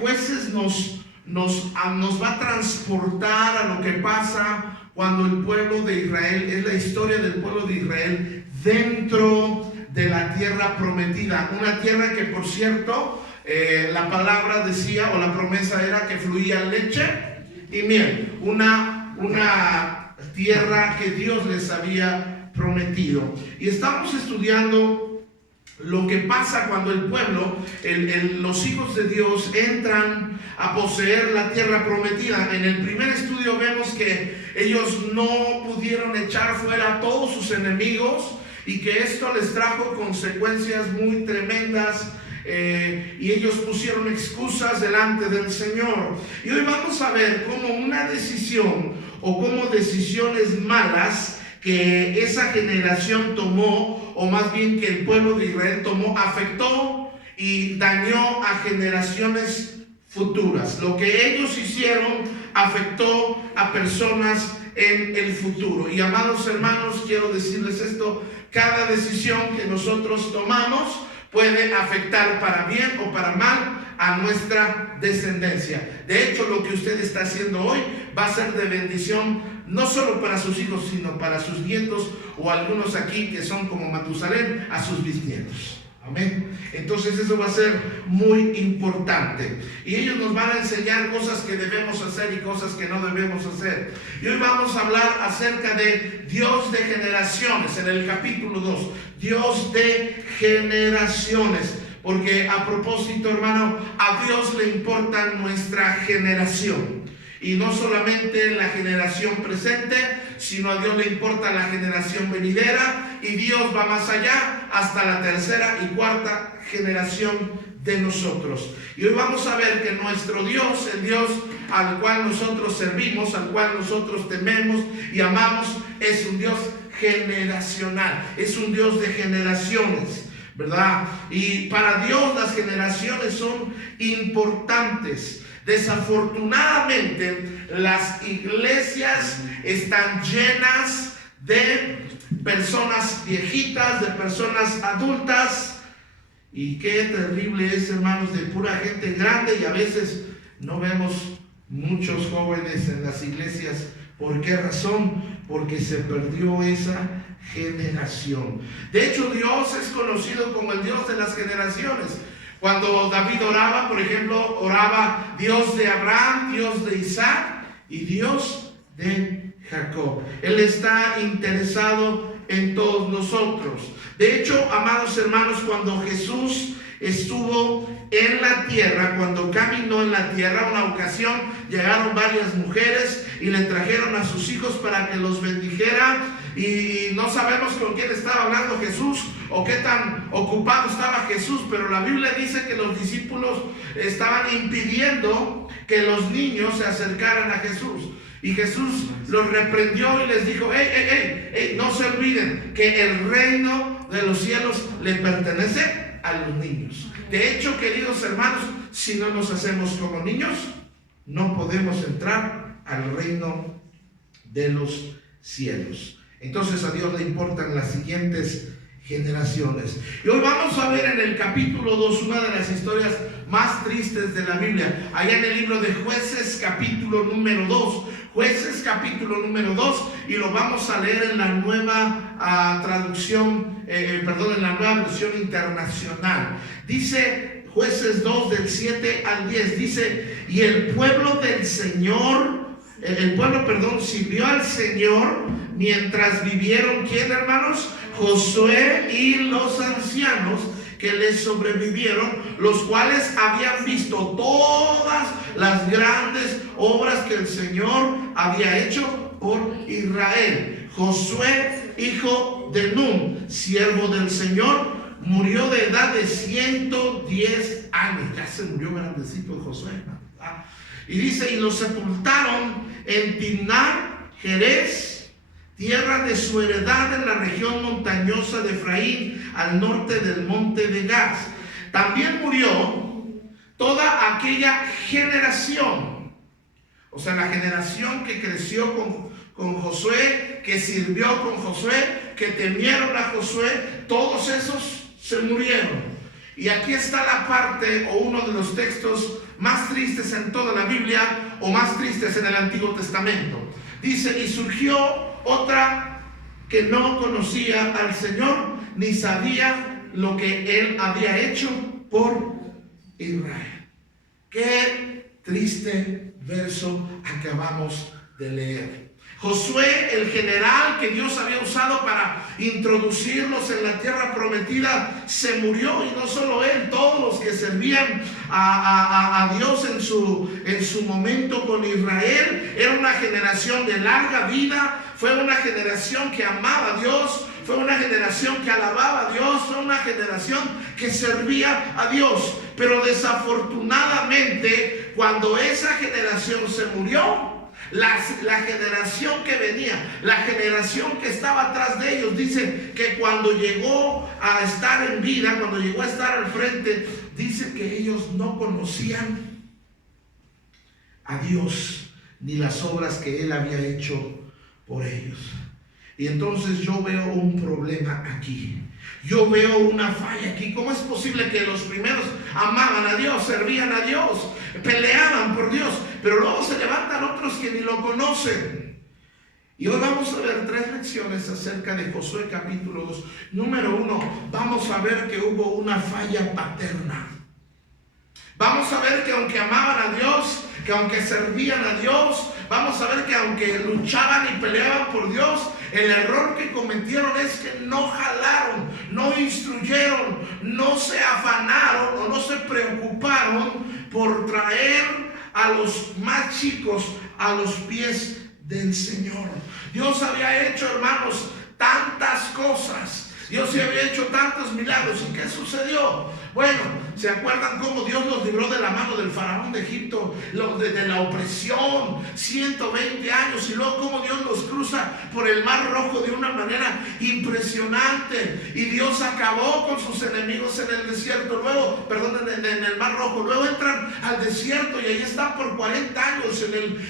Jueces nos va a transportar a lo que pasa cuando el pueblo de Israel, es la historia del pueblo de Israel dentro de la tierra prometida, una tierra que, por cierto, la palabra decía, o la promesa era que fluía leche y miel, una tierra que Dios les había prometido. Y estamos estudiando lo que pasa cuando el pueblo, los hijos de Dios entran a poseer la tierra prometida. En el primer estudio vemos que ellos no pudieron echar fuera a todos sus enemigos y que esto les trajo consecuencias muy tremendas, y ellos pusieron excusas delante del Señor. Y hoy vamos a ver cómo una decisión o cómo decisiones malas que esa generación tomó, o más bien que el pueblo de Israel tomó, afectó y dañó a generaciones futuras. Lo que ellos hicieron afectó a personas en el futuro. Y amados hermanos, quiero decirles esto: cada decisión que nosotros tomamos puede afectar para bien o para mal a nuestra descendencia. De hecho, lo que usted está haciendo hoy va a ser de bendición no solo para sus hijos, sino para sus nietos, o algunos aquí que son como Matusalén, a sus bisnietos. Amén. Entonces eso va a ser muy importante. Y ellos nos van a enseñar cosas que debemos hacer y cosas que no debemos hacer. Y hoy vamos a hablar acerca de Dios de generaciones, en el capítulo 2. Dios de generaciones. Porque a propósito, hermano, a Dios le importa nuestra generación. Y no solamente la generación presente, sino a Dios le importa la generación venidera. Y Dios va más allá, hasta la tercera y cuarta generación de nosotros. Y hoy vamos a ver que nuestro Dios, el Dios al cual nosotros servimos, al cual nosotros tememos y amamos, es un Dios generacional. Es un Dios de generaciones, ¿verdad? Y para Dios las generaciones son importantes. Desafortunadamente, las iglesias están llenas de personas viejitas, de personas adultas, y qué terrible es, hermanos, de pura gente grande, y a veces no vemos muchos jóvenes en las iglesias. ¿Por qué razón? Porque se perdió esa generación. De hecho, Dios es conocido como el Dios de las generaciones. Cuando David oraba, por ejemplo, oraba Dios de Abraham, Dios de Isaac y Dios de Jacob. Él está interesado en todos nosotros. De hecho, amados hermanos, cuando Jesús estuvo en la tierra, cuando caminó en la tierra, una ocasión llegaron varias mujeres y le trajeron a sus hijos para que los bendijera. Y no sabemos con quién estaba hablando Jesús o qué tan ocupado estaba Jesús, pero la Biblia dice que los discípulos estaban impidiendo que los niños se acercaran a Jesús. Y Jesús los reprendió y les dijo: no se olviden que el reino de los cielos le pertenece a los niños. De hecho, queridos hermanos, si no nos hacemos como niños, no podemos entrar al reino de los cielos. Entonces a Dios le importan las siguientes generaciones. Y hoy vamos a ver en el capítulo 2 una de las historias más tristes de la Biblia. Allá en el libro de Jueces, capítulo número 2. Jueces, capítulo número 2. Y lo vamos a leer en la nueva traducción, en la nueva versión internacional. Dice Jueces 2 del 7 al 10. Dice: y el pueblo del Señor, sirvió al Señor mientras vivieron, ¿quién, hermanos? Josué y los ancianos que les sobrevivieron, los cuales habían visto todas las grandes obras que el Señor había hecho por Israel. Josué, hijo de Nun, siervo del Señor, murió de edad de 110 años. Ya se murió grandecito Josué. Y dice: y lo sepultaron en Timnat Jerez, tierra de su heredad, en la región montañosa de Efraín, al norte del monte de Gaz. También murió toda aquella generación, o sea, la generación que creció con Josué, que sirvió con Josué, que temieron a Josué, todos esos se murieron. Y aquí está la parte o uno de los textos más tristes en toda la Biblia, o más tristes en el Antiguo Testamento. Dice: y surgió otra que no conocía al Señor, ni sabía lo que Él había hecho por Israel. Qué triste verso acabamos de leer. Josué, el general que Dios había usado para introducirlos en la tierra prometida, se murió. Y no solo él, todos los que servían a Dios en su momento con Israel. Era una generación de larga vida, fue una generación que amaba a Dios, fue una generación que alababa a Dios, fue una generación que servía a Dios. Pero desafortunadamente, cuando esa generación se murió, la generación que venía, la generación que estaba atrás de ellos, dice que cuando llegó a estar en vida, cuando llegó a estar al frente, dice que ellos no conocían a Dios ni las obras que Él había hecho por ellos. Y entonces yo veo un problema aquí. Yo veo una falla aquí. ¿Cómo es posible que los primeros amaban a Dios, servían a Dios, peleaban por Dios, pero luego se levantan otros que ni lo conocen? Y hoy vamos a ver 3 lecciones acerca de Josué capítulo 2. Número 1, vamos a ver que hubo una falla paterna. Vamos a ver que aunque amaban a Dios, que aunque servían a Dios, vamos a ver que aunque luchaban y peleaban por Dios, el error que cometieron es que no jalaron, no instruyeron, no se afanaron o no se preocuparon por traer a los más chicos a los pies del Señor. Dios había hecho, hermanos, tantas cosas. Dios se había hecho tantos milagros. ¿Y qué sucedió? Bueno, ¿se acuerdan cómo Dios los libró de la mano del faraón de Egipto, de la opresión, 120 años, y luego cómo Dios los cruza por el mar rojo de una manera impresionante, y Dios acabó con sus enemigos en el desierto, luego, en el mar rojo, luego entran al desierto y ahí están por 40 años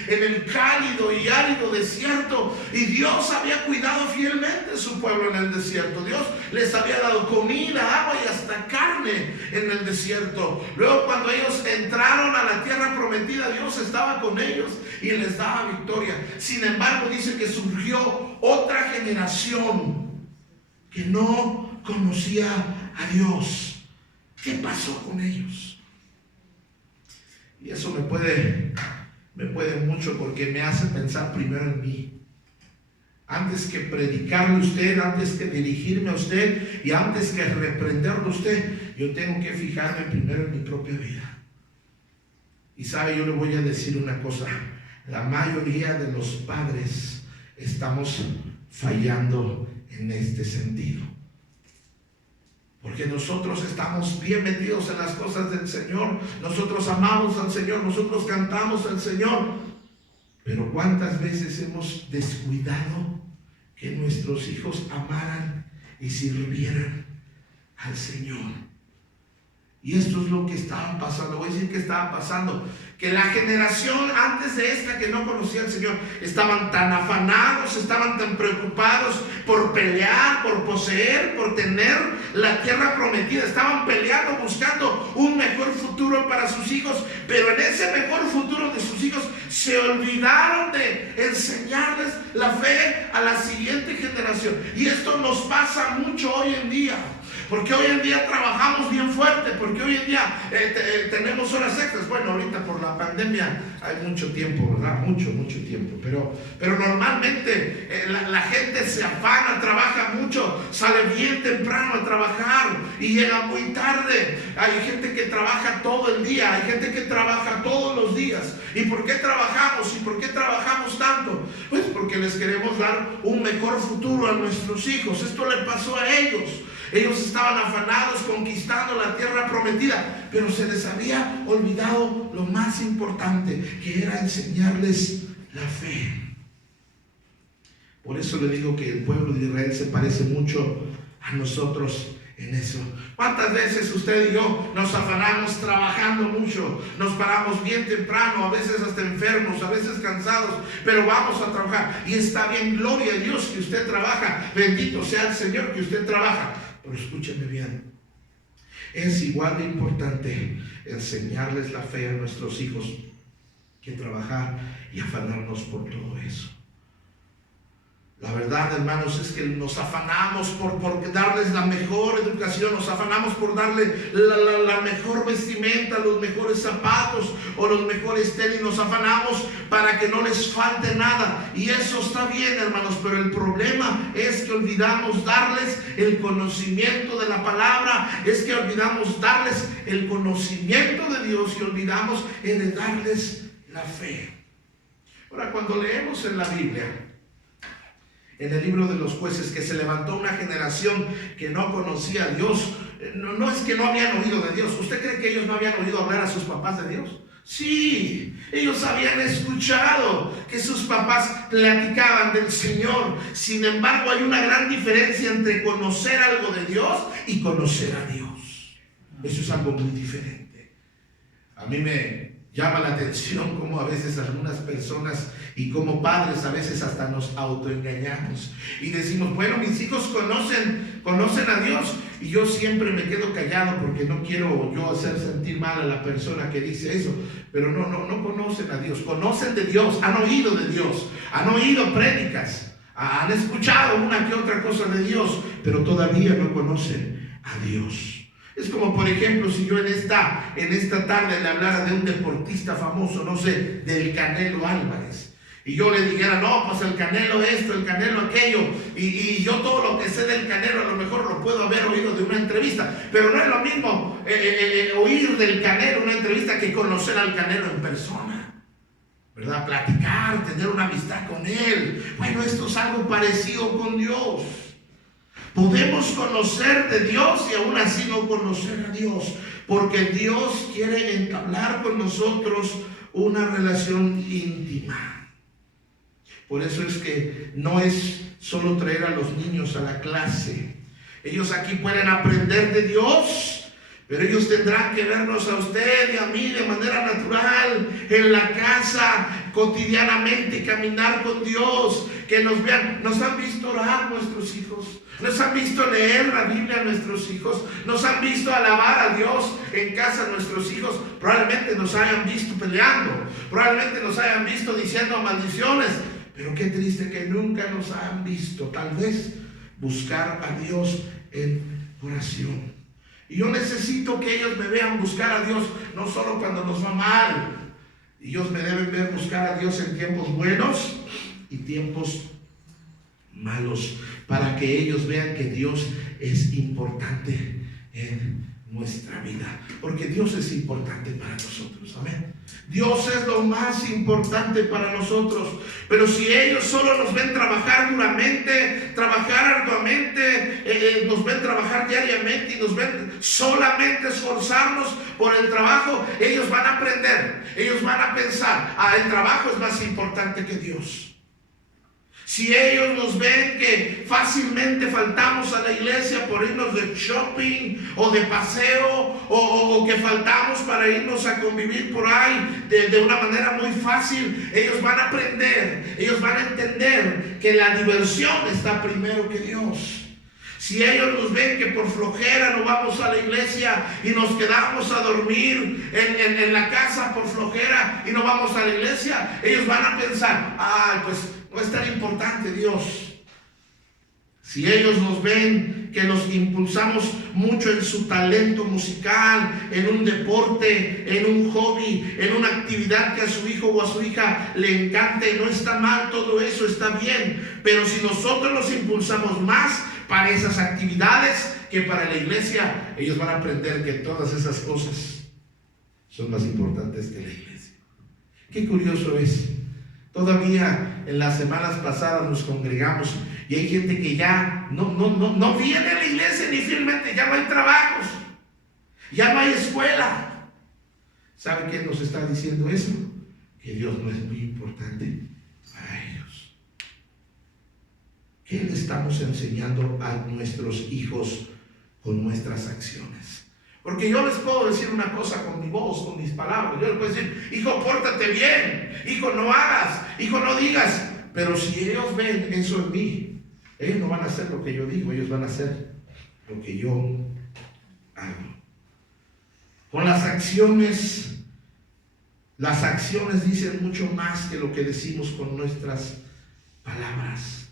en el cálido y árido desierto, y Dios había cuidado fielmente a su pueblo en el desierto. Dios les había dado comida, agua y hasta carne en el desierto. Luego, cuando ellos entraron a la tierra prometida, Dios estaba con ellos y les daba victoria. Sin embargo, dice que surgió otra generación que no conocía a Dios. ¿Qué pasó con ellos? Y eso me puede mucho, porque me hace pensar primero en mí. Antes que predicarle a usted, antes que dirigirme a usted y antes que reprenderlo a usted, yo tengo que fijarme primero en mi propia vida. Y sabe, yo le voy a decir una cosa: la mayoría de los padres estamos fallando en este sentido, porque nosotros estamos bien metidos en las cosas del Señor, nosotros amamos al Señor, nosotros cantamos al Señor, pero ¿cuántas veces hemos descuidado que nuestros hijos amaran y sirvieran al Señor? Y esto es lo que estaba pasando. Voy a decir que estaba pasando, que la generación antes de esta, que no conocía al Señor, estaban tan afanados, estaban tan preocupados por pelear, por poseer, por tener la tierra prometida. Estaban peleando, buscando un mejor futuro para sus hijos, pero en ese mejor futuro de sus hijos se olvidaron de enseñarles la fe a la siguiente generación. Y esto nos pasa mucho hoy en día, porque hoy en día trabajamos bien fuerte, porque hoy en día tenemos horas extras. Bueno, ahorita por la pandemia hay mucho tiempo, ¿verdad? Mucho tiempo. Pero normalmente la gente se afana, trabaja mucho, sale bien temprano a trabajar y llega muy tarde. Hay gente que trabaja todo el día, hay gente que trabaja todos los días. ¿Y por qué trabajamos? ¿Y por qué trabajamos tanto? Pues porque les queremos dar un mejor futuro a nuestros hijos. Esto le pasó a ellos. Ellos estaban afanados conquistando la tierra prometida, pero se les había olvidado lo más importante, que era enseñarles la fe. Por eso le digo que el pueblo de Israel se parece mucho a nosotros en eso. ¿Cuántas veces usted y yo nos afanamos trabajando mucho? Nos paramos bien temprano, a veces hasta enfermos, a veces cansados, pero vamos a trabajar. Y está bien, gloria a Dios que usted trabaja, bendito sea el Señor que usted trabaja. Pero escúcheme bien, Es igual de importante enseñarles la fe a nuestros hijos que trabajar y afanarnos por todo eso. La verdad, hermanos, es que nos afanamos por darles la mejor educación, nos afanamos por darle la mejor vestimenta, los mejores zapatos o los mejores tenis, nos afanamos para que no les falte nada. Y eso está bien, hermanos, pero el problema es que olvidamos darles el conocimiento de la palabra, es que olvidamos darles el conocimiento de Dios y olvidamos darles la fe. Ahora, cuando leemos en la Biblia, en el libro de los Jueces, que se levantó una generación que no conocía a Dios, no es que no habían oído de Dios. ¿Usted cree que ellos no habían oído hablar a sus papás de Dios? Sí, ellos habían escuchado que sus papás platicaban del Señor. Sin embargo, hay una gran diferencia entre conocer algo de Dios y conocer a Dios. Eso es algo muy diferente. A mí me llama la atención cómo a veces algunas personas y como padres a veces hasta nos autoengañamos y decimos, bueno, mis hijos conocen a Dios, y yo siempre me quedo callado porque no quiero yo hacer sentir mal a la persona que dice eso, pero no conocen a Dios, conocen de Dios, han oído de Dios, han oído prédicas, han escuchado una que otra cosa de Dios, pero todavía no conocen a Dios. Es como, por ejemplo, si yo en esta tarde le hablara de un deportista famoso, no sé, del Canelo Álvarez, y yo le dijera, no, pues el Canelo esto, el Canelo aquello, y yo todo lo que sé del Canelo a lo mejor lo puedo haber oído de una entrevista, pero no es lo mismo oír del Canelo una entrevista que conocer al Canelo en persona, ¿verdad? Platicar, tener una amistad con él. Bueno, esto es algo parecido con Dios. Podemos conocer de Dios y aún así no conocer a Dios, porque Dios quiere entablar con nosotros una relación íntima. Por eso es que no es solo traer a los niños a la clase. Ellos aquí pueden aprender de Dios, pero ellos tendrán que vernos a usted y a mí de manera natural, en la casa, cotidianamente, caminar con Dios, que nos vean. Nos han visto orar nuestros hijos, nos han visto leer la Biblia a nuestros hijos, nos han visto alabar a Dios en casa a nuestros hijos. Probablemente nos hayan visto peleando, probablemente nos hayan visto diciendo maldiciones, pero qué triste que nunca nos han visto tal vez buscar a Dios en oración. Y yo necesito que ellos me vean buscar a Dios no solo cuando nos va mal. Ellos me deben ver buscar a Dios en tiempos buenos y tiempos malos, para que ellos vean que Dios es importante en nuestra vida, porque Dios es importante para nosotros. Amén. Dios es lo más importante para nosotros. Pero si ellos solo nos ven trabajar duramente, trabajar arduamente, nos ven trabajar diariamente y nos ven solamente esforzarnos por el trabajo, ellos van a aprender, ellos van a pensar, el trabajo es más importante que Dios. Si ellos nos ven que fácilmente faltamos a la iglesia por irnos de shopping o de paseo, o que faltamos para irnos a convivir por ahí de una manera muy fácil, ellos van a aprender, ellos van a entender que la diversión está primero que Dios. Si ellos nos ven que por flojera no vamos a la iglesia y nos quedamos a dormir en la casa por flojera y no vamos a la iglesia, ellos van a pensar, pues no es tan importante Dios. Si ellos nos ven que los impulsamos mucho en su talento musical, en un deporte, en un hobby, en una actividad que a su hijo o a su hija le encante, no está mal, todo eso está bien. Pero si nosotros los impulsamos más para esas actividades que para la iglesia, ellos van a aprender que todas esas cosas son más importantes que la iglesia. Qué curioso es. Todavía en las semanas pasadas nos congregamos y hay gente que ya no viene a la iglesia ni fielmente, ya no hay trabajos, ya no hay escuela. ¿Sabe quién nos está diciendo eso? Que Dios no es muy importante para ellos. ¿Qué le estamos enseñando a nuestros hijos con nuestras acciones? Porque yo les puedo decir una cosa con mi voz, con mis palabras. Yo les puedo decir, hijo, pórtate bien, hijo, no hagas, hijo, no digas. Pero si ellos ven eso en mí, ellos no van a hacer lo que yo digo, ellos van a hacer lo que yo hago. Con las acciones dicen mucho más que lo que decimos con nuestras palabras.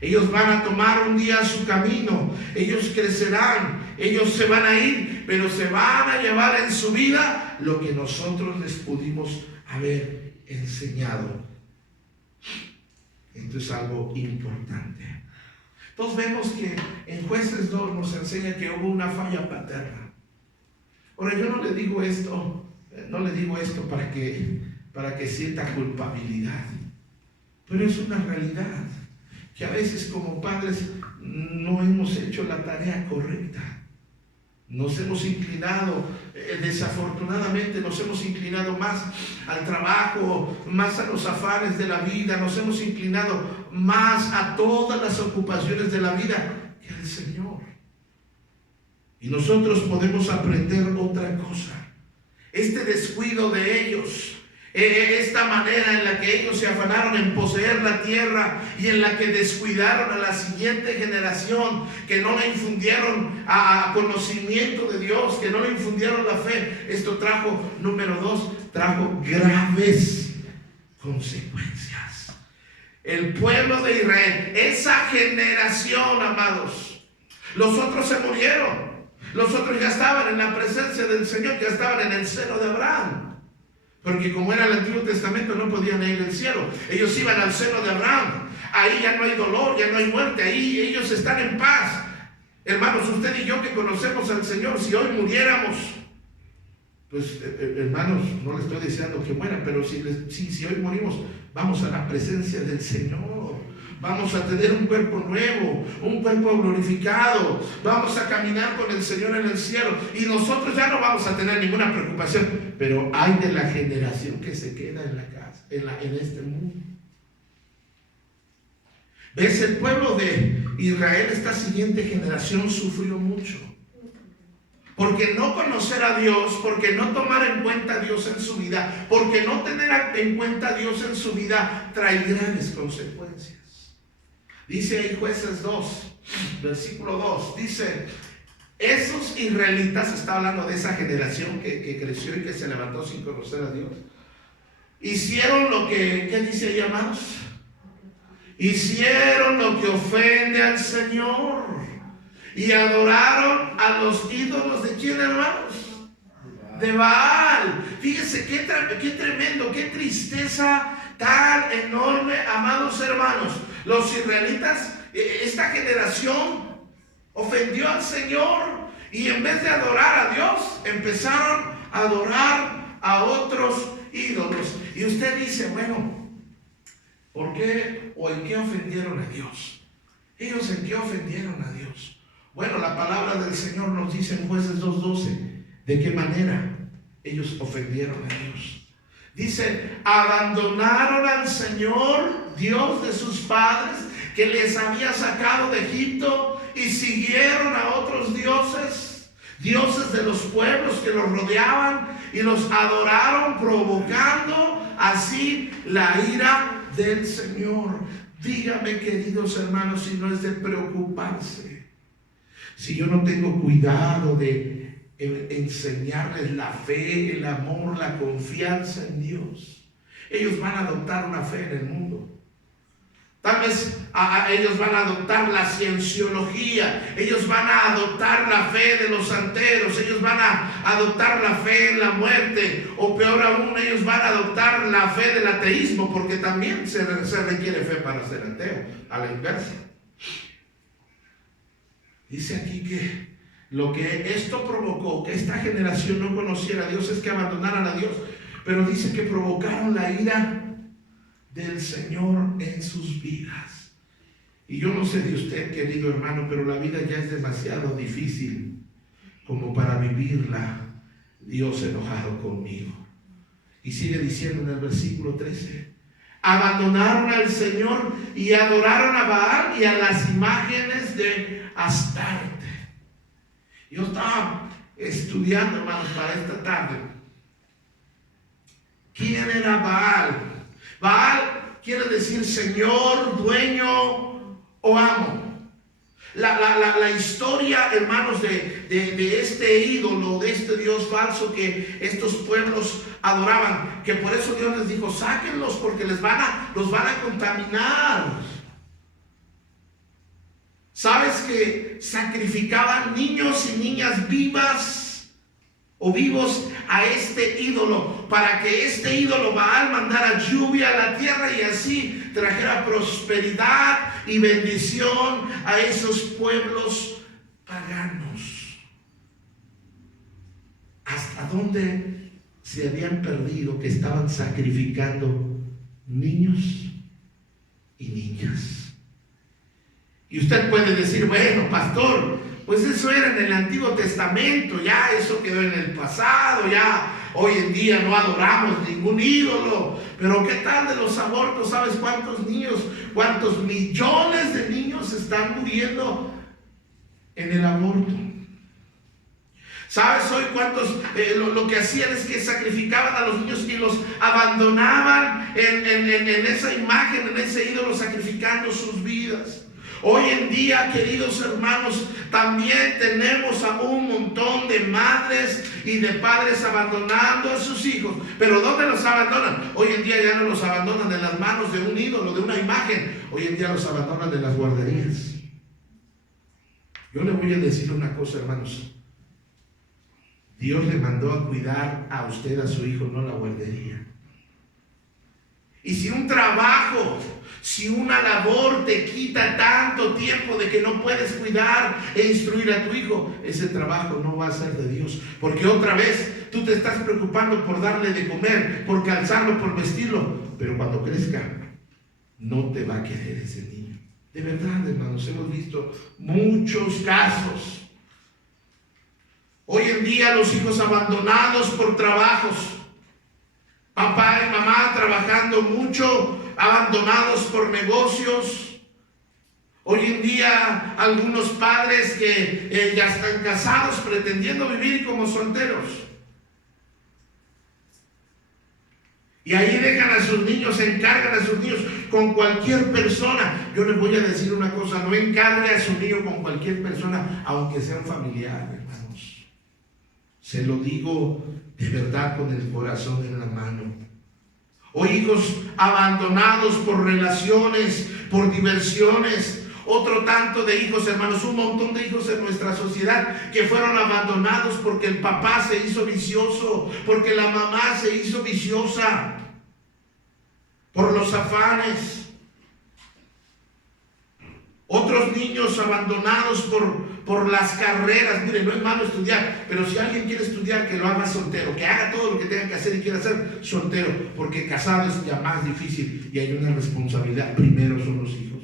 Ellos van a tomar un día su camino, ellos crecerán, ellos se van a ir, pero se van a llevar en su vida lo que nosotros les pudimos haber enseñado. Esto es algo importante. Entonces vemos que en Jueces 2 nos enseña que hubo una falla paterna. Ahora yo no le digo esto para que sienta culpabilidad, pero es una realidad que a veces como padres no hemos hecho la tarea correcta. Nos hemos inclinado, desafortunadamente nos hemos inclinado más al trabajo, más a los afanes de la vida, nos hemos inclinado más a todas las ocupaciones de la vida que al Señor. Y nosotros podemos aprender otra cosa. Este descuido de ellos, esta manera en la que ellos se afanaron en poseer la tierra y en la que descuidaron a la siguiente generación, que no le infundieron a conocimiento de Dios, que no le infundieron la fe, esto trajo, número 2, trajo graves consecuencias. El pueblo de Israel, esa generación, amados, los otros se murieron. Los otros ya estaban en la presencia del Señor, ya estaban en el seno de Abraham. Porque como era el Antiguo Testamento no podían ir al cielo. Ellos iban al seno de Abraham. Ahí ya no hay dolor, ya no hay muerte. Ahí ellos están en paz. Hermanos, usted y yo que conocemos al Señor, si hoy muriéramos, pues hermanos, no le estoy deseando que mueran, pero si hoy morimos, vamos a la presencia del Señor. Vamos a tener un cuerpo nuevo, un cuerpo glorificado. Vamos a caminar con el Señor en el cielo. Y nosotros ya no vamos a tener ninguna preocupación. Pero hay de la generación que se queda en la casa, en este mundo. ¿Ves? El pueblo de Israel, esta siguiente generación, sufrió mucho. Porque no conocer a Dios, porque no tomar en cuenta a Dios en su vida, porque no tener en cuenta a Dios en su vida, trae graves consecuencias. Dice ahí Jueces 2, versículo 2, dice, esos israelitas, está hablando de esa generación que creció y que se levantó sin conocer a Dios, hicieron lo que, ¿qué dice ahí, amados? Hicieron lo que ofende al Señor y adoraron a los ídolos de ¿quién, hermanos? De Baal. Fíjense qué tremendo, qué tristeza tan enorme, amados hermanos. Los israelitas, esta generación ofendió al Señor y en vez de adorar a Dios, empezaron a adorar a otros ídolos. Y usted dice, bueno, ¿por qué o en qué ofendieron a Dios? ¿Ellos en qué ofendieron a Dios? Bueno, la palabra del Señor nos dice en Jueces 2:12 de qué manera ellos ofendieron a Dios. Dice, abandonaron al Señor, Dios de sus padres, que les había sacado de Egipto, y siguieron a otros dioses, dioses de los pueblos que los rodeaban, y los adoraron, provocando así la ira del Señor. Dígame, queridos hermanos, si no es de preocuparse, si yo no tengo cuidado de enseñarles la fe, el amor, la confianza en Dios, ellos van a adoptar una fe en el mundo. Tal vez ellos van a adoptar la cienciología, ellos van a adoptar la fe de los santeros, ellos van a adoptar la fe en la muerte, o peor aún, ellos van a adoptar la fe del ateísmo, porque también se requiere fe para ser ateo, a la inversa. Dice aquí que lo que esto provocó, que esta generación no conociera a Dios, es que abandonaran a Dios, pero dice que provocaron la ira del Señor en sus vidas. Y yo no sé de usted, querido hermano, pero la vida ya es demasiado difícil como para vivirla Dios enojado conmigo. Y sigue diciendo en el versículo 13, abandonaron al Señor y adoraron a Baal y a las imágenes de Astarte. Yo estaba estudiando, hermanos, para esta tarde. ¿Quién era Baal? Baal quiere decir Señor, dueño o amo. la historia, hermanos, de este ídolo, de este Dios falso que estos pueblos adoraban, que por eso Dios les dijo, sáquenlos porque los van a contaminar. ¿Sabes que sacrificaban niños y niñas vivas o vivos a este ídolo, para que este ídolo Baal mandara lluvia a la tierra y así trajera prosperidad y bendición a esos pueblos paganos? ¿Hasta dónde se habían perdido que estaban sacrificando niños y niñas? Y usted puede decir, bueno, pastor, pues eso era en el Antiguo Testamento, ya eso quedó en el pasado, ya hoy en día no adoramos ningún ídolo. Pero ¿qué tal de los abortos? ¿Sabes cuántos niños, cuántos millones de niños están muriendo en el aborto? ¿Sabes hoy cuántos? Lo que hacían es que sacrificaban a los niños y los abandonaban en esa imagen, en ese ídolo, sacrificando sus vidas. Hoy en día, queridos hermanos, también tenemos a un montón de madres y de padres abandonando a sus hijos. ¿Pero dónde los abandonan? Hoy en día ya no los abandonan en las manos de un ídolo, de una imagen. Hoy en día los abandonan en las guarderías. Yo le voy a decir una cosa, hermanos. Dios le mandó a cuidar a usted, a su hijo, no la guardería. Y si un trabajo, si una labor te quita tanto tiempo de que no puedes cuidar e instruir a tu hijo, ese trabajo no va a ser de Dios. Porque otra vez tú te estás preocupando por darle de comer, por calzarlo, por vestirlo. Pero cuando crezca, no te va a querer ese niño. De verdad, hermanos, hemos visto muchos casos. Hoy en día los hijos abandonados por trabajos. Papá y mamá trabajando mucho, abandonados por negocios. Hoy en día algunos padres que ya están casados pretendiendo vivir como solteros. Y ahí dejan a sus niños, encargan a sus niños con cualquier persona. Yo les voy a decir una cosa, no encargue a su niño con cualquier persona, aunque sea un familiar, hermanos. Se lo digo de verdad con el corazón en la mano. O hijos abandonados por relaciones, por diversiones. Otro tanto de hijos, hermanos, un montón de hijos en nuestra sociedad que fueron abandonados porque el papá se hizo vicioso, porque la mamá se hizo viciosa, por los afanes. Otros niños abandonados por las carreras. Mire, no es malo estudiar, pero si alguien quiere estudiar, que lo haga soltero, que haga todo lo que tenga que hacer y quiera hacer soltero, porque casado es ya más difícil y hay una responsabilidad. Primero son los hijos.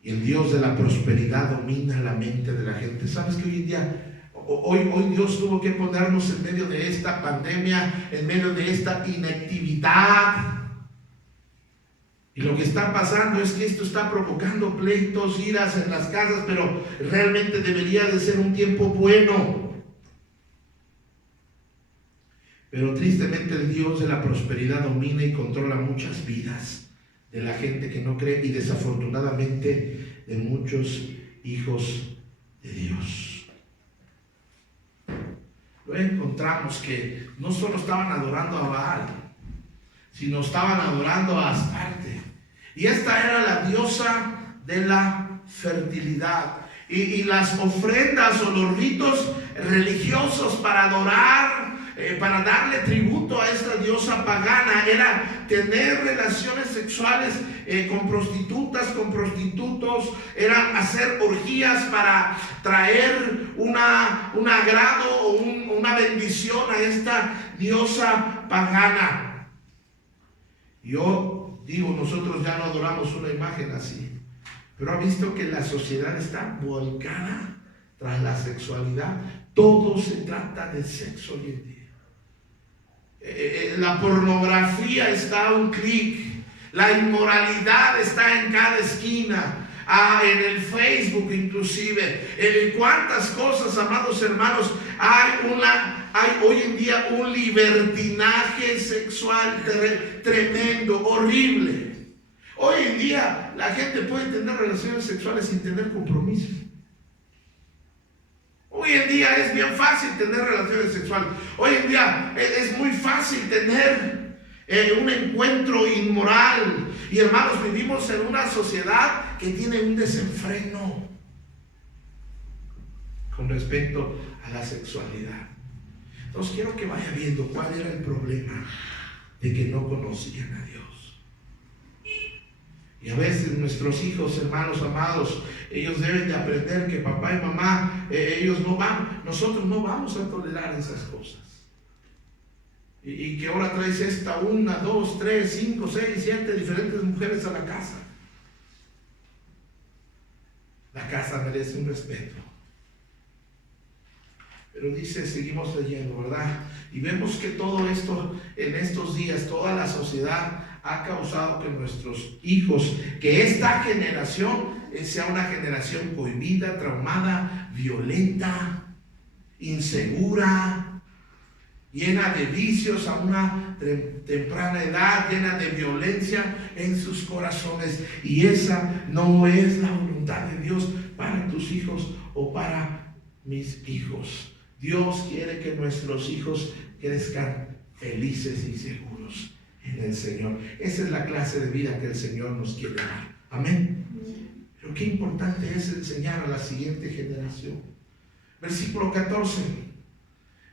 Y el Dios de la prosperidad domina la mente de la gente. ¿Sabes que hoy en día, hoy Dios tuvo que ponernos en medio de esta pandemia, en medio de esta inactividad? Y lo que está pasando es que esto está provocando pleitos, iras en las casas, pero realmente debería de ser un tiempo bueno. Pero tristemente el Dios de la prosperidad domina y controla muchas vidas de la gente que no cree y desafortunadamente de muchos hijos de Dios. Luego encontramos que no solo estaban adorando a Baal, sino estaban adorando a Astarte. Y esta era la diosa de la fertilidad. Y las ofrendas o los ritos religiosos para adorar, para darle tributo a esta diosa pagana, era tener relaciones sexuales con prostitutas, con prostitutos, eran hacer orgías para traer un agrado o una bendición a esta diosa pagana. Yo digo, nosotros ya no adoramos una imagen así, pero ha visto que la sociedad está volcada tras la sexualidad. Todo se trata de sexo hoy en día. La pornografía está a un clic, la inmoralidad está en cada esquina, en el Facebook inclusive, en cuántas cosas, amados hermanos, hay hoy en día un libertinaje sexual tremendo, horrible. Hoy en día la gente puede tener relaciones sexuales sin tener compromiso. Hoy en día es bien fácil tener relaciones sexuales. Hoy en día es muy fácil tener un encuentro inmoral. Y hermanos, vivimos en una sociedad que tiene un desenfreno con respecto a la sexualidad. Entonces quiero que vaya viendo cuál era el problema de que no conocían a Dios. Y a veces nuestros hijos, hermanos amados, ellos deben de aprender que papá y mamá, ellos no van, nosotros no vamos a tolerar esas cosas. Y que ahora traes esta 1, 2, 3, 5, 6, 7 diferentes mujeres a la casa. La casa merece un respeto. Pero dice, seguimos leyendo, ¿verdad? Y vemos que todo esto, en estos días, toda la sociedad ha causado que nuestros hijos, que esta generación sea una generación cohibida, traumada, violenta, insegura, llena de vicios a una temprana edad, llena de violencia en sus corazones. Y esa no es la voluntad de Dios para tus hijos o para mis hijos. Dios quiere que nuestros hijos crezcan felices y seguros en el Señor. Esa es la clase de vida que el Señor nos quiere dar. Amén. Pero qué importante es enseñar a la siguiente generación. Versículo 14.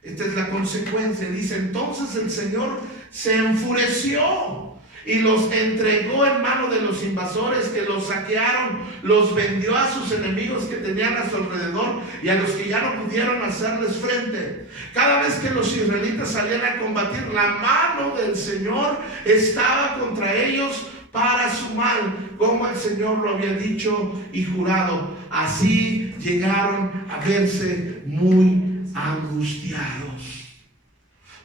Esta es la consecuencia. Dice, entonces el Señor se enfureció y los entregó en mano de los invasores que los saquearon, los vendió a sus enemigos que tenían a su alrededor y a los que ya no pudieron hacerles frente. Cada vez que los israelitas salían a combatir, la mano del Señor estaba contra ellos para su mal, como el Señor lo había dicho y jurado. Así llegaron a verse muy angustiados.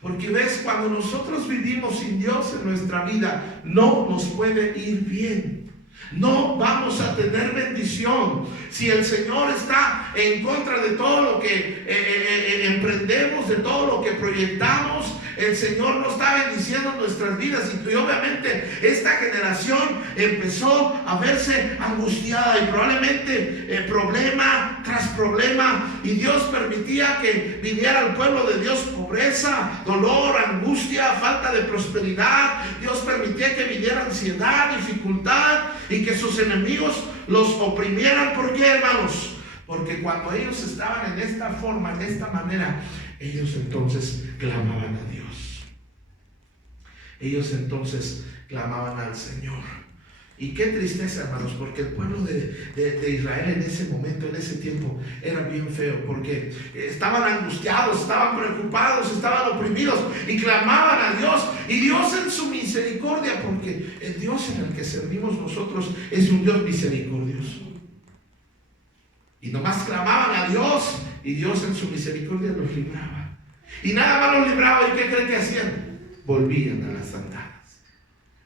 Porque ves, cuando nosotros vivimos sin Dios en nuestra vida, no nos puede ir bien. No vamos a tener bendición. Si el Señor está en contra de todo lo que emprendemos, de todo lo que proyectamos, el Señor no está bendiciendo nuestras vidas. Y obviamente esta generación empezó a verse angustiada y probablemente problema tras problema. Y Dios permitía que viniera al pueblo de Dios pobreza, dolor, angustia, falta de prosperidad. Dios permitía que viniera ansiedad, dificultad y que sus enemigos los oprimieran. ¿Por qué, hermanos? Porque cuando ellos estaban en esta forma, en esta manera, ellos entonces clamaban a Dios. Ellos entonces clamaban al Señor. Y qué tristeza, hermanos, porque el pueblo de Israel en ese momento, en ese tiempo, era bien feo, porque estaban angustiados, estaban preocupados, estaban oprimidos y clamaban a Dios. Y Dios en su misericordia, porque el Dios en el que servimos nosotros es un Dios misericordioso. Y nomás clamaban a Dios y Dios en su misericordia los libraba. Y nada más los libraba. ¿Y qué creen que hacían? Volvían a las andadas,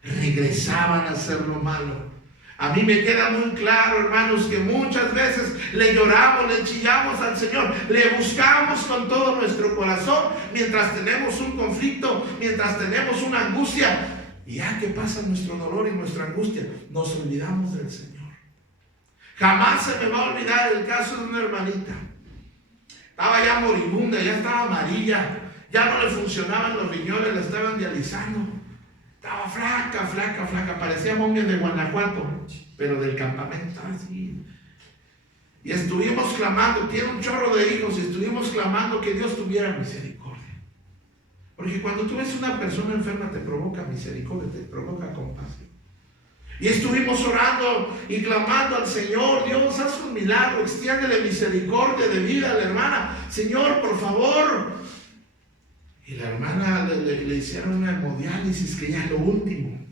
regresaban a hacer lo malo. A mí me queda muy claro, hermanos, que muchas veces le lloramos, le chillamos al Señor, le buscamos con todo nuestro corazón mientras tenemos un conflicto, mientras tenemos una angustia. Y ya que pasa nuestro dolor y nuestra angustia, nos olvidamos del Señor. Jamás se me va a olvidar el caso de una hermanita. Estaba ya moribunda, ya estaba amarilla. Ya no le funcionaban los riñones, la estaban dializando. Estaba flaca, flaca, flaca. Parecía momia de Guanajuato, pero del campamento, así. Y estuvimos clamando, tiene un chorro de hijos, y estuvimos clamando que Dios tuviera misericordia. Porque cuando tú ves una persona enferma, te provoca misericordia, te provoca compasión. Y estuvimos orando y clamando al Señor: Dios, haz un milagro, extiéndele misericordia de vida a la hermana. Señor, por favor. Y la hermana le hicieron una hemodiálisis, que ya es lo último.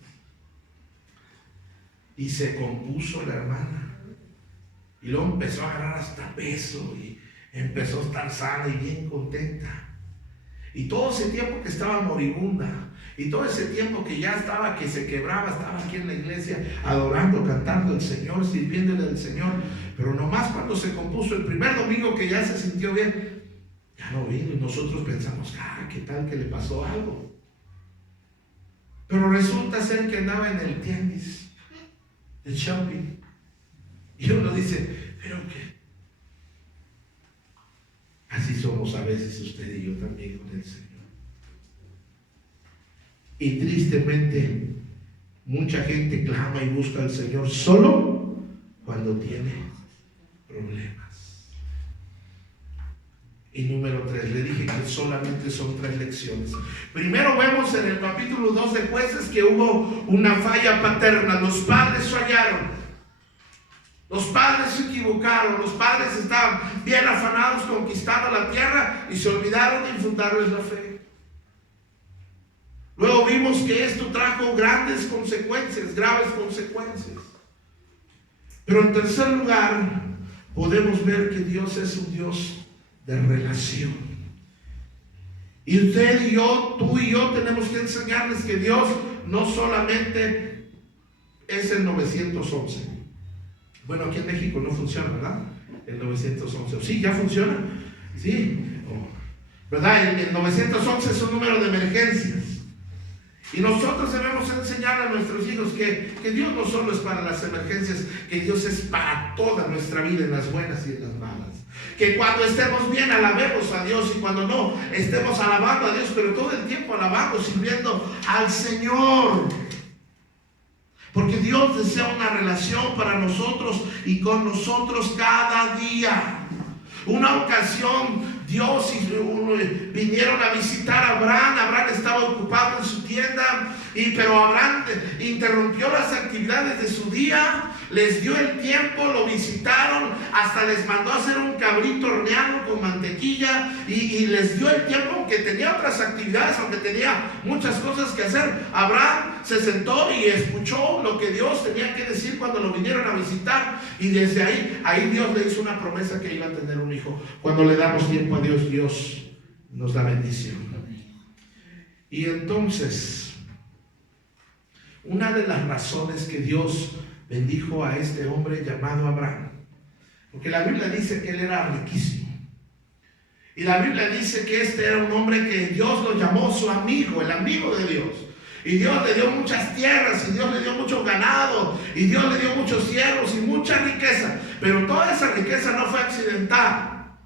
Y se compuso la hermana. Y luego empezó a agarrar hasta peso y empezó a estar sana y bien contenta. Y todo ese tiempo que estaba moribunda, y todo ese tiempo que ya estaba, que se quebraba, estaba aquí en la iglesia adorando, cantando al Señor, sirviéndole al Señor. Pero nomás cuando se compuso el primer domingo, que ya se sintió bien, ya no vino. Y nosotros pensamos: ¿qué tal que le pasó algo? Pero resulta ser que andaba en el tianguis de shopping. Y uno dice, ¿pero qué? Así somos a veces usted y yo también con el Señor. Y tristemente, mucha gente clama y busca al Señor solo cuando tiene problemas. Y número 3, le dije que solamente son 3 lecciones. Primero vemos en el capítulo 2 de Jueces que hubo una falla paterna. Los padres fallaron. Los padres se equivocaron. Los padres estaban bien afanados conquistando la tierra y se olvidaron de infundarles la fe. Luego vimos que esto trajo grandes consecuencias, graves consecuencias. Pero en tercer lugar, podemos ver que Dios es un Dios de relación. Y usted y yo, tú y yo, tenemos que enseñarles que Dios no solamente es el 911. Bueno, aquí en México no funciona, ¿verdad? El 911. Sí, ya funciona. Sí. ¿Verdad? El 911 es un número de emergencias. Y nosotros debemos enseñar a nuestros hijos que Dios no solo es para las emergencias, que Dios es para toda nuestra vida, en las buenas y en las malas. Que cuando estemos bien alabemos a Dios y cuando no estemos alabando a Dios, pero todo el tiempo alabando, sirviendo al Señor. Porque Dios desea una relación para nosotros y con nosotros cada día. Una ocasión Dios vinieron a visitar a Abraham. Abraham estaba ocupado en su tienda, pero Abraham interrumpió las actividades de su día, les dio el tiempo, lo visitaron, hasta les mandó a hacer un cabrito horneado con mantequilla y les dio el tiempo, aunque tenía otras actividades, aunque tenía muchas cosas que hacer. Abraham se sentó y escuchó lo que Dios tenía que decir cuando lo vinieron a visitar, y desde ahí Dios le hizo una promesa que iba a tener un hijo. Cuando le damos tiempo a Dios, Dios nos da bendición. Y entonces, una de las razones que Dios bendijo a este hombre llamado Abraham, porque la Biblia dice que él era riquísimo, y la Biblia dice que este era un hombre que Dios lo llamó su amigo, el amigo de Dios. Y Dios le dio muchas tierras, y Dios le dio mucho ganado, y Dios le dio muchos siervos y mucha riqueza. Pero toda esa riqueza no fue accidental.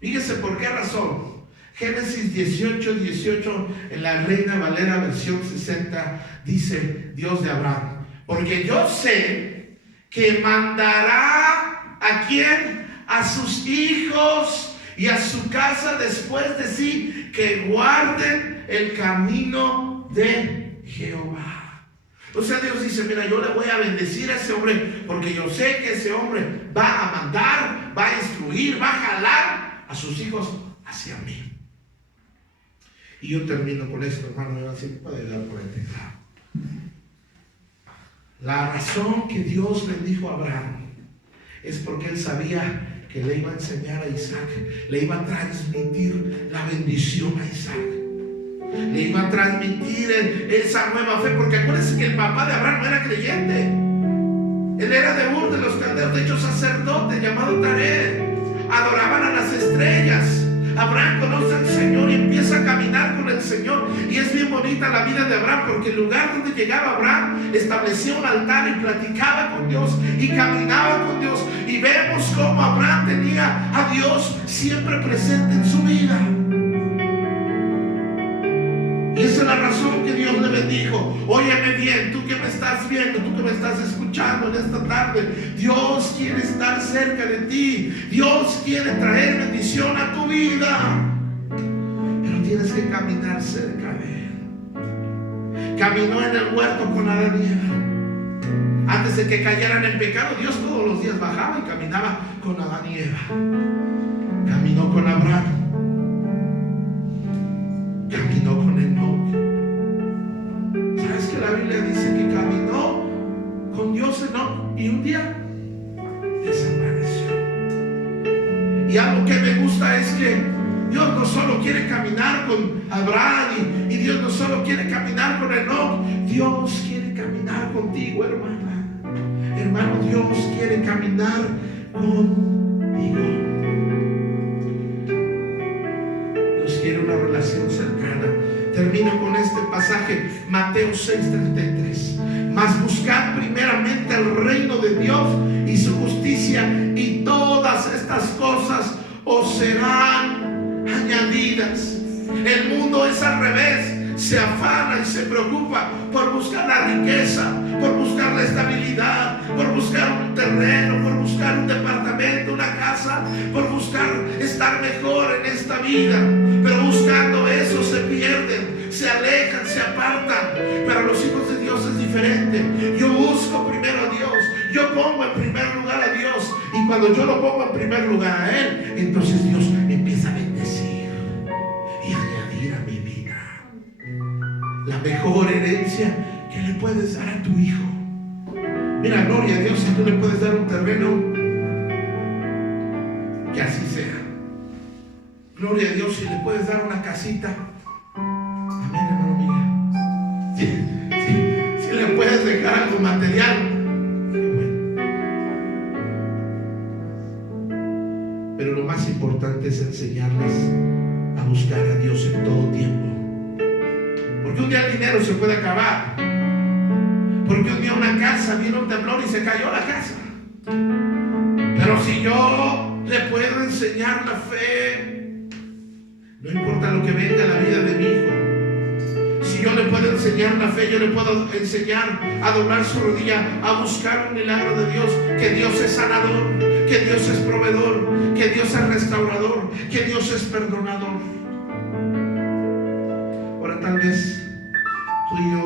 Fíjese por qué razón. Génesis 18:18 en la Reina Valera versión 60 dice Dios de Abraham: porque yo sé que mandará ¿a quién? A sus hijos y a su casa después de sí, que guarden el camino de Jehová. O sea, Dios dice: mira, yo le voy a bendecir a ese hombre, porque yo sé que ese hombre va a mandar, va a instruir, va a jalar a sus hijos hacia mí. Y yo termino con esto, hermano. Yo así puedo dar por el teclado. La razón que Dios bendijo a Abraham es porque él sabía que le iba a enseñar a Isaac, le iba a transmitir la bendición a Isaac, le iba a transmitir esa nueva fe. Porque acuérdense que el papá de Abraham no era creyente, él era de Ur de los Caldeos, de hecho sacerdote llamado Taré, adoraban a las estrellas. Abraham conoce al Señor y empieza a caminar con el Señor, y es bien bonita la vida de Abraham, porque el lugar donde llegaba Abraham establecía un altar y platicaba con Dios y caminaba con Dios, y vemos cómo Abraham tenía a Dios siempre presente en su vida. Y esa es la razón que Dios le bendijo. Óyeme bien, tú que me estás viendo, tú que me estás escuchando en esta tarde, Dios quiere estar cerca de ti. Dios quiere traer bendición a tu vida, pero tienes que caminar cerca de Él. Caminó en el huerto con Adán y Eva. Antes de que cayeran en pecado, Dios todos los días bajaba y caminaba con Adán y Eva. Caminó con Abraham, caminó con Enoc. ¿Sabes que la Biblia dice que caminó con Dios Enoc y un día desapareció? Y algo que me gusta es que Dios no solo quiere caminar con Abraham y Dios no solo quiere caminar con Enoc, Dios quiere caminar contigo, hermana. Hermano, Dios quiere caminar contigo. Dios quiere una relación cercana. Termino con este pasaje, Mateo 6:33. Mas buscad primeramente el reino de Dios y su justicia, y todas estas cosas os serán añadidas. El mundo es al revés. Se afana y se preocupa por buscar la riqueza, por buscar la estabilidad, por buscar un terreno, por buscar un departamento, una casa, por buscar estar mejor en esta vida. Pero buscando eso se pierden, se alejan, se apartan. Pero los hijos de Dios es diferente. Yo busco primero a Dios, yo pongo en primer lugar a Dios, y cuando yo lo pongo en primer lugar a Él, entonces Dios empieza a bendecir y añadir a mi vida la mejor herencia que le puedes dar a tu hijo. Mira, gloria a Dios, si tú le puedes dar un terreno, que así sea. Gloria a Dios, si le puedes dar una casita. Amén, hermano mío. Si le puedes dejar algo material, qué bueno. Pero lo más importante es enseñarles a buscar a Dios en todo tiempo. Porque un día el dinero se puede acabar. Porque un día una casa vino un temblor y se cayó la casa. Pero si yo le puedo enseñar la fe, no importa lo que venga a la vida de mi hijo. Si yo le puedo enseñar la fe, yo le puedo enseñar a doblar su rodilla, a buscar un milagro de Dios, que Dios es sanador, que Dios es proveedor, que Dios es restaurador, que Dios es perdonador. Ahora tal vez tú y yo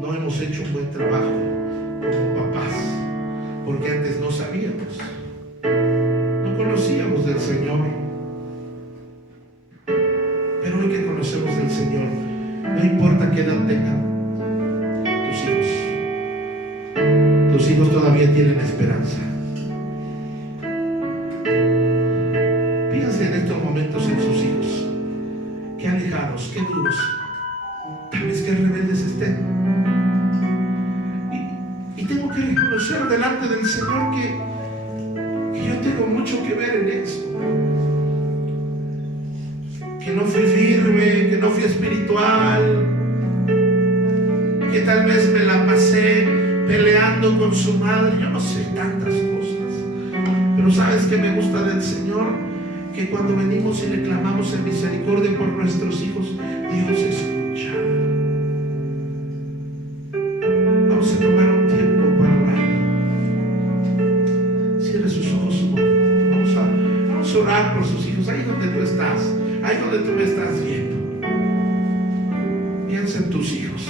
no hemos hecho un buen trabajo como papás, porque antes no sabíamos, no conocíamos del Señor. Pero hoy que conocemos del Señor, no importa qué edad tengan tus hijos todavía tienen esperanza. Piensen en estos momentos en sus hijos, qué alejados, qué duros, tal vez qué rebeldes estén. Y tengo que reconocer delante del Señor que yo tengo mucho que ver en esto. Que no fui firme, que no fui espiritual, que tal vez me la pasé peleando con su madre. Yo no sé, tantas cosas. Pero ¿sabes qué me gusta del Señor? Que cuando venimos y le clamamos en misericordia por nuestros hijos, Dios escucha. Vamos a tomar un tiempo para orar. Cierre sus ojos un momento. Vamos a orar por sus hijos. Ahí donde tú estás, ahí donde tú me estás viendo. Piensa en tus hijos.